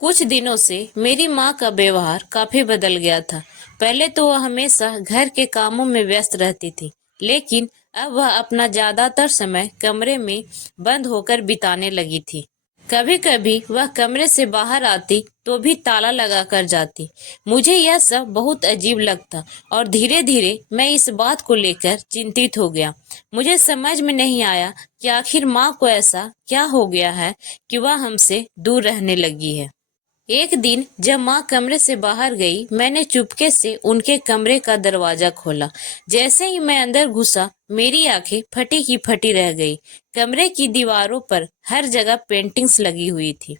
कुछ दिनों से मेरी माँ का व्यवहार काफी बदल गया था। पहले तो वह हमेशा घर के कामों में व्यस्त रहती थी, लेकिन अब वह अपना ज्यादातर समय कमरे में बंद होकर बिताने लगी थी। कभी कभी वह कमरे से बाहर आती तो भी ताला लगा कर जाती। मुझे यह सब बहुत अजीब लगता और धीरे धीरे मैं इस बात को लेकर चिंतित हो गया। मुझे समझ में नहीं आया कि आखिर माँ को ऐसा क्या हो गया है कि वह हमसे दूर रहने लगी है। एक दिन जब माँ कमरे से बाहर गई, मैंने चुपके से उनके कमरे का दरवाजा खोला। जैसे ही मैं अंदर घुसा, मेरी आंखें फटी की फटी रह गई। कमरे की दीवारों पर हर जगह पेंटिंग्स लगी हुई थी।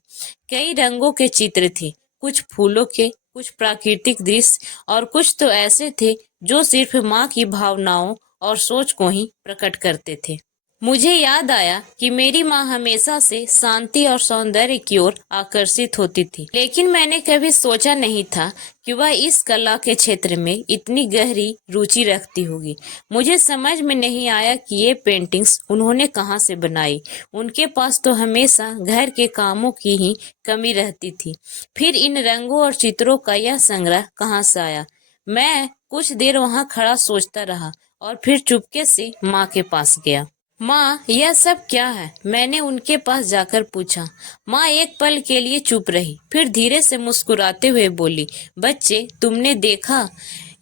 कई रंगों के चित्र थे, कुछ फूलों के, कुछ प्राकृतिक दृश्य और कुछ तो ऐसे थे जो सिर्फ माँ की भावनाओं और सोच को ही प्रकट करते थे। मुझे याद आया कि मेरी माँ हमेशा से शांति और सौंदर्य की ओर आकर्षित होती थी, लेकिन मैंने कभी सोचा नहीं था कि वह इस कला के क्षेत्र में इतनी गहरी रुचि रखती होगी। मुझे समझ में नहीं आया कि ये पेंटिंग्स उन्होंने कहाँ से बनाई। उनके पास तो हमेशा घर के कामों की ही कमी रहती थी। फिर इन रंगों और चित्रों का यह संग्रह कहाँ से आया? मैं कुछ देर वहां खड़ा सोचता रहा और फिर चुपके से माँ के पास गया। माँ, यह सब क्या है? मैंने उनके पास जाकर पूछा। माँ एक पल के लिए चुप रही, फिर धीरे से मुस्कुराते हुए बोली, बच्चे, तुमने देखा,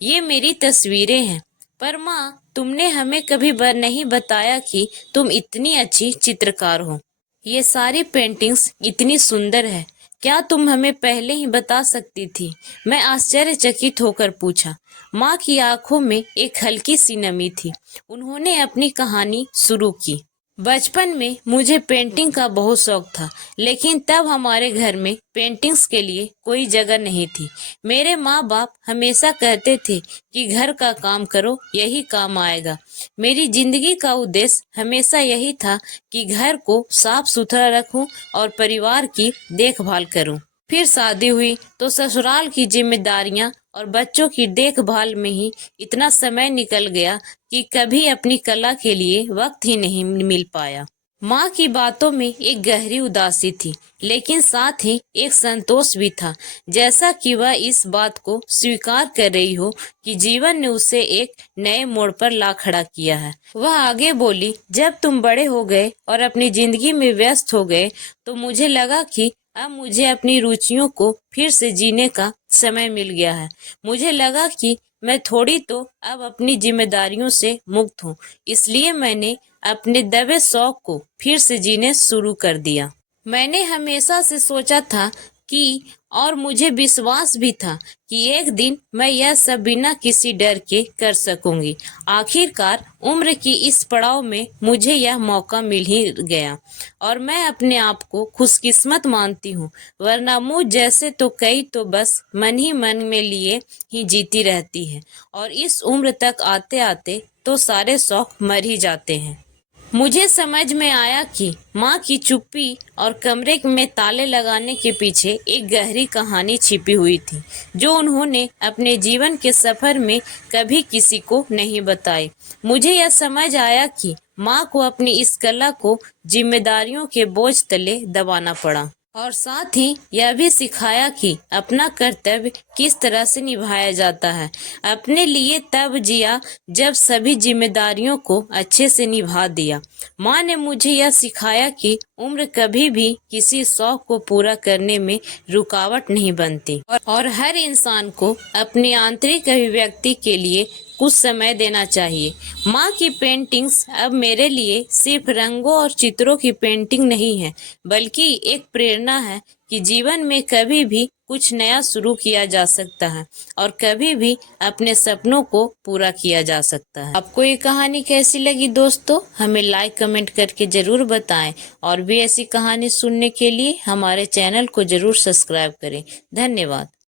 ये मेरी तस्वीरें हैं। पर माँ, तुमने हमें कभी नहीं बताया कि तुम इतनी अच्छी चित्रकार हो। ये सारी पेंटिंग्स इतनी सुंदर है, क्या तुम हमें पहले ही बता सकती थी? मैं आश्चर्यचकित होकर पूछा। माँ की आंखों में एक हल्की सी नमी थी। उन्होंने अपनी कहानी शुरू की। बचपन में मुझे पेंटिंग का बहुत शौक था, लेकिन तब हमारे घर में पेंटिंग्स के लिए कोई जगह नहीं थी। मेरे माँ बाप हमेशा कहते थे कि घर का काम करो, यही काम आएगा। मेरी जिंदगी का उद्देश्य हमेशा यही था कि घर को साफ सुथरा रखूं और परिवार की देखभाल करूं। फिर शादी हुई तो ससुराल की जिम्मेदारियां और बच्चों की देखभाल में ही इतना समय निकल गया कि कभी अपनी कला के लिए वक्त ही नहीं मिल पाया। माँ की बातों में एक गहरी उदासी थी, लेकिन साथ ही एक संतोष भी था, जैसा कि वह इस बात को स्वीकार कर रही हो कि जीवन ने उसे एक नए मोड़ पर ला खड़ा किया है। वह आगे बोली, जब तुम बड़े हो गए और अपनी जिंदगी में व्यस्त हो गए, तो मुझे लगा कि अब मुझे अपनी रुचियों को फिर से जीने का समय मिल गया है। मुझे लगा कि मैं थोड़ी तो अब अपनी जिम्मेदारियों से मुक्त हूँ, इसलिए मैंने अपने दबे शौक को फिर से जीने शुरू कर दिया। मैंने हमेशा से सोचा था कि और मुझे विश्वास भी था कि एक दिन मैं यह सब बिना किसी डर के कर सकूंगी। आखिरकार उम्र की इस पड़ाव में मुझे यह मौका मिल ही गया और मैं अपने आप को खुशकिस्मत मानती हूँ, वरना मुझ जैसे तो कई तो बस मन ही मन में लिए ही जीती रहती है और इस उम्र तक आते आते तो सारे शौक मर ही जाते हैं। मुझे समझ में आया कि माँ की चुप्पी और कमरे में ताले लगाने के पीछे एक गहरी कहानी छिपी हुई थी, जो उन्होंने अपने जीवन के सफर में कभी किसी को नहीं बताई। मुझे यह समझ आया कि माँ को अपनी इस कला को जिम्मेदारियों के बोझ तले दबाना पड़ा और साथ ही यह भी सिखाया कि अपना कर्तव्य किस तरह से निभाया जाता है। अपने लिए तब जिया जब सभी जिम्मेदारियों को अच्छे से निभा दिया। माँ ने मुझे यह सिखाया कि उम्र कभी भी किसी शौक को पूरा करने में रुकावट नहीं बनती और हर इंसान को अपनी आंतरिक अभिव्यक्ति के लिए कुछ समय देना चाहिए। माँ की पेंटिंग्स अब मेरे लिए सिर्फ रंगों और चित्रों की पेंटिंग नहीं है, बल्कि एक प्रेरणा है कि जीवन में कभी भी कुछ नया शुरू किया जा सकता है और कभी भी अपने सपनों को पूरा किया जा सकता है। आपको ये कहानी कैसी लगी दोस्तों? हमें लाइक कमेंट करके जरूर बताएं और भी ऐसी कहानी सुनने के लिए हमारे चैनल को जरूर सब्सक्राइब करें। धन्यवाद।